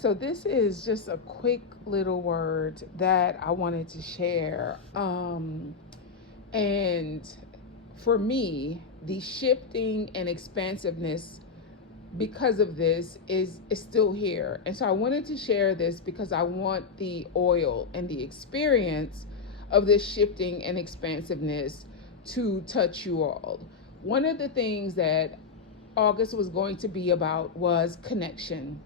So this is just a quick little word that I wanted to share. And for me, the shifting and expansiveness because of this is still here. And so I wanted to share this because I want the oil and the experience of this shifting and expansiveness to touch you all. One of the things that August was going to be about was connection.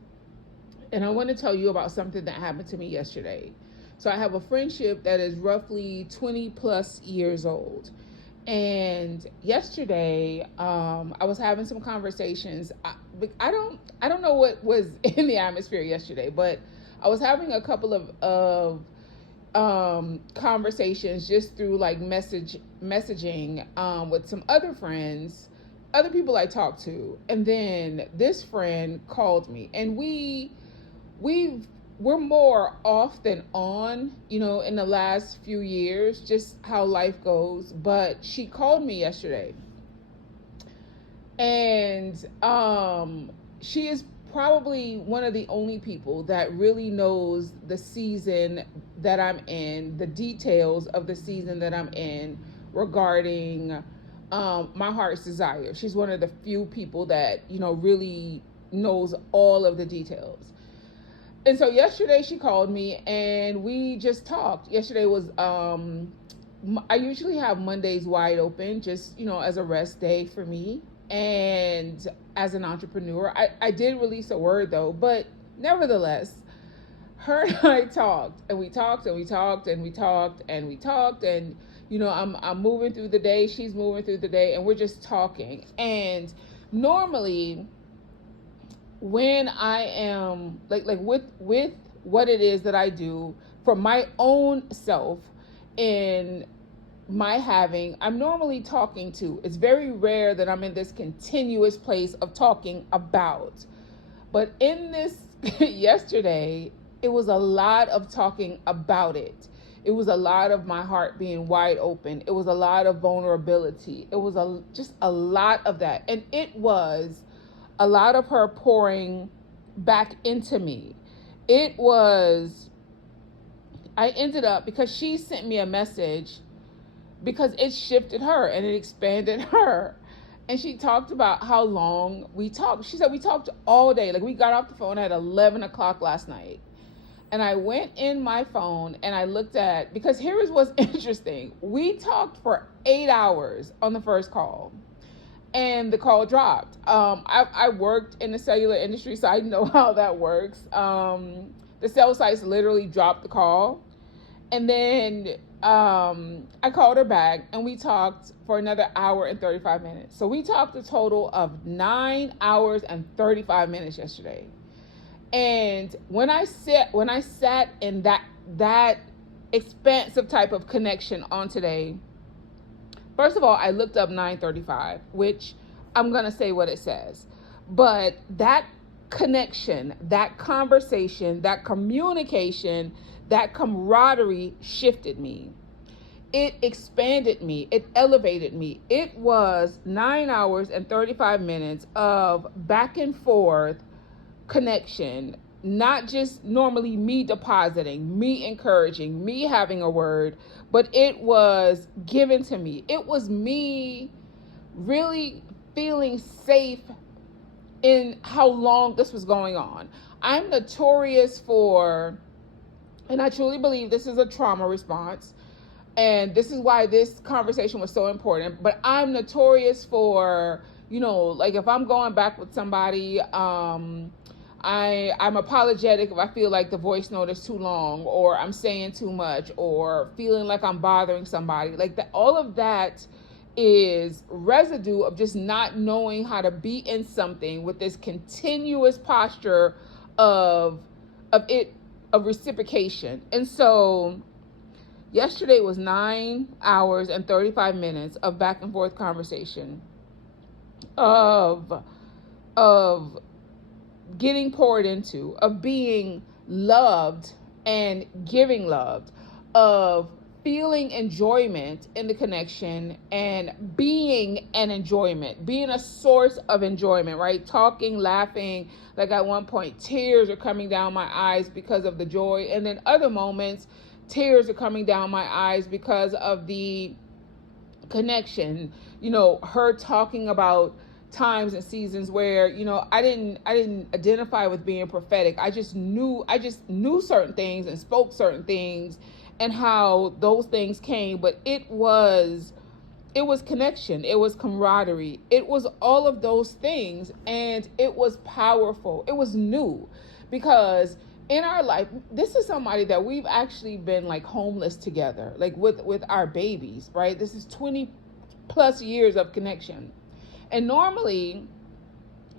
And I want to tell you about something that happened to me yesterday. So I have a friendship that is roughly 20 plus years old. And yesterday, I was having some conversations. I don't know what was in the atmosphere yesterday, but I was having a couple of conversations just through like messaging with some other friends, other people I talk to, and then this friend called me, and we've we're more off than on, in the last few years, just how life goes. But she called me yesterday, and she is probably one of the only people that really knows the season that I'm in, the details of the season that I'm in regarding my heart's desire. She's one of the few people that really knows all of the details. And so yesterday she called me and we just talked. Yesterday was I usually have Mondays wide open, just as a rest day for me. And as an entrepreneur, I did release a word though, but nevertheless, her and I talked and we talked and we talked and we talked and we talked, and I'm moving through the day, she's moving through the day, and we're just talking. And normally when I am like with what it is that I do for my own self in my having, I'm normally talking to. It's very rare that I'm in this continuous place of talking about. But in this yesterday, it was a lot of talking about it. It was a lot of my heart being wide open. It was a lot of vulnerability. It was just a lot of that. And it was a lot of her pouring back into me. I ended up, because she sent me a message, because it shifted her and it expanded her. And she talked about how long we talked. She said we talked all day. Like, we got off the phone at 11 o'clock last night. And I went in my phone and I looked at, because here is what's interesting. We talked for 8 hours on the first call. And the call dropped. I worked in the cellular industry, so I know how that works. The cell sites literally dropped the call. And then I called her back and we talked for another hour and 35 minutes. So we talked a total of 9 hours and 35 minutes yesterday. And when I sat in that expansive type of connection on today, first of all, I looked up 935, which I'm going to say what it says. But that connection, that conversation, that communication, that camaraderie shifted me. It expanded me. It elevated me. It was 9 hours and 35 minutes of back and forth connection, not just normally me depositing, me encouraging, me having a word, but it was given to me. It was me really feeling safe in how long this was going on. I'm notorious for, and I truly believe this is a trauma response, and this is why this conversation was so important, but I'm notorious for, like if I'm going back with somebody, I'm apologetic if I feel like the voice note is too long, or I'm saying too much, or feeling like I'm bothering somebody. Like that, all of that is residue of just not knowing how to be in something with this continuous posture of reciprocation. And so yesterday was 9 hours and 35 minutes of back and forth conversation of getting poured into, of being loved and giving loved, of feeling enjoyment in the connection and being an enjoyment, being a source of enjoyment, right? Talking, laughing, like at one point, tears are coming down my eyes because of the joy. And then other moments, tears are coming down my eyes because of the connection. Her talking about times and seasons where I didn't identify with being prophetic. I just knew certain things and spoke certain things, and how those things came. But it was connection, it was camaraderie, it was all of those things, and it was powerful. It was new, because in our life, this is somebody that we've actually been like homeless together, like with our babies, right? This is 20 plus years of connection. And normally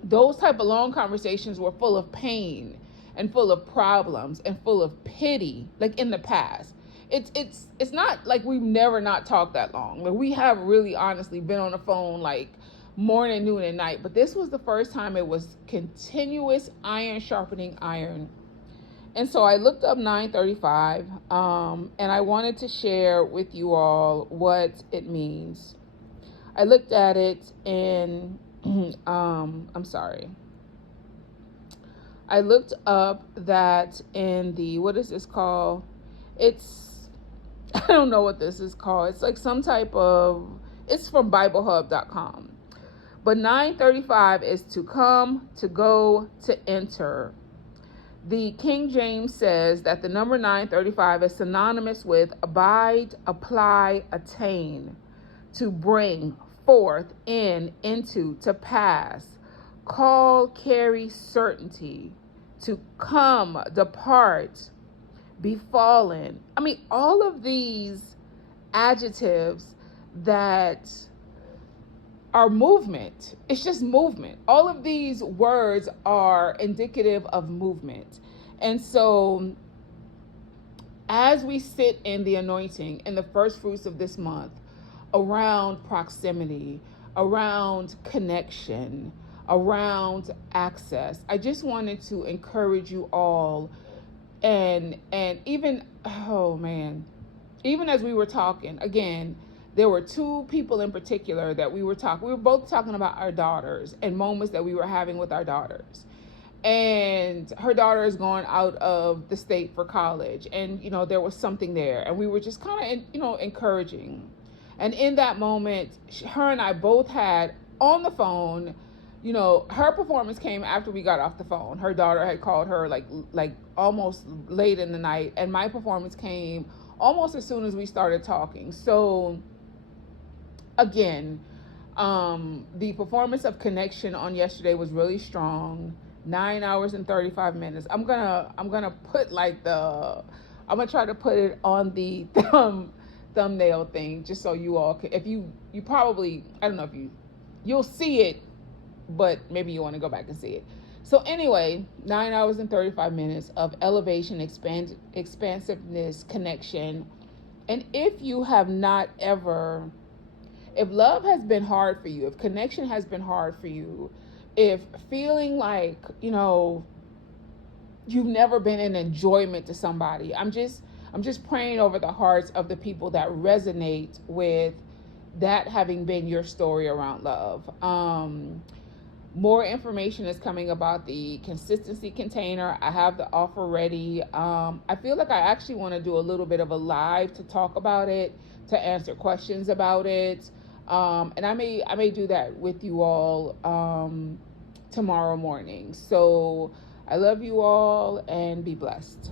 those type of long conversations were full of pain and full of problems and full of pity, like in the past. It's not like we've never not talked that long. Like, we have really honestly been on the phone like morning, noon, and night. But this was the first time it was continuous iron sharpening iron. And so I looked up 935, and I wanted to share with you all what it means. I looked at it in, I looked up that in the, what is this called? I don't know what this is called. It's like some type of, it's from BibleHub.com. But 935 is to come, to go, to enter. The King James says that the number 935 is synonymous with abide, apply, attain, to bring forth, in, into, to pass, call, carry, certainty, to come, depart, befallen. I mean, all of these adjectives that are movement. It's just movement. All of these words are indicative of movement. And so as we sit in the anointing in the first fruits of this month, around proximity, around connection, around access, I just wanted to encourage you all. And even, even as we were talking, again, there were two people in particular that we were both talking about our daughters and moments that we were having with our daughters. And her daughter is going out of the state for college. And, there was something there. And we were just kind of, encouraging. And in that moment, her and I both had on the phone, her performance came after we got off the phone. Her daughter had called her like almost late in the night. And my performance came almost as soon as we started talking. So again, the performance of connection on yesterday was really strong. 9 hours and 35 minutes. I'm gonna put I'm gonna try to put it on the thumbnail thing, just so you all can, if you probably, I don't know if you'll see it, but maybe you want to go back and see it. So anyway, 9 hours and 35 minutes of elevation, expansiveness, connection. And if you have not ever, if love has been hard for you, if connection has been hard for you, if feeling like, you've never been an enjoyment to somebody, I'm just praying over the hearts of the people that resonate with that having been your story around love. More information is coming about the consistency container. I have the offer ready. I feel like I actually want to do a little bit of a live to talk about it, to answer questions about it. And I may do that with you all tomorrow morning. So I love you all, and be blessed.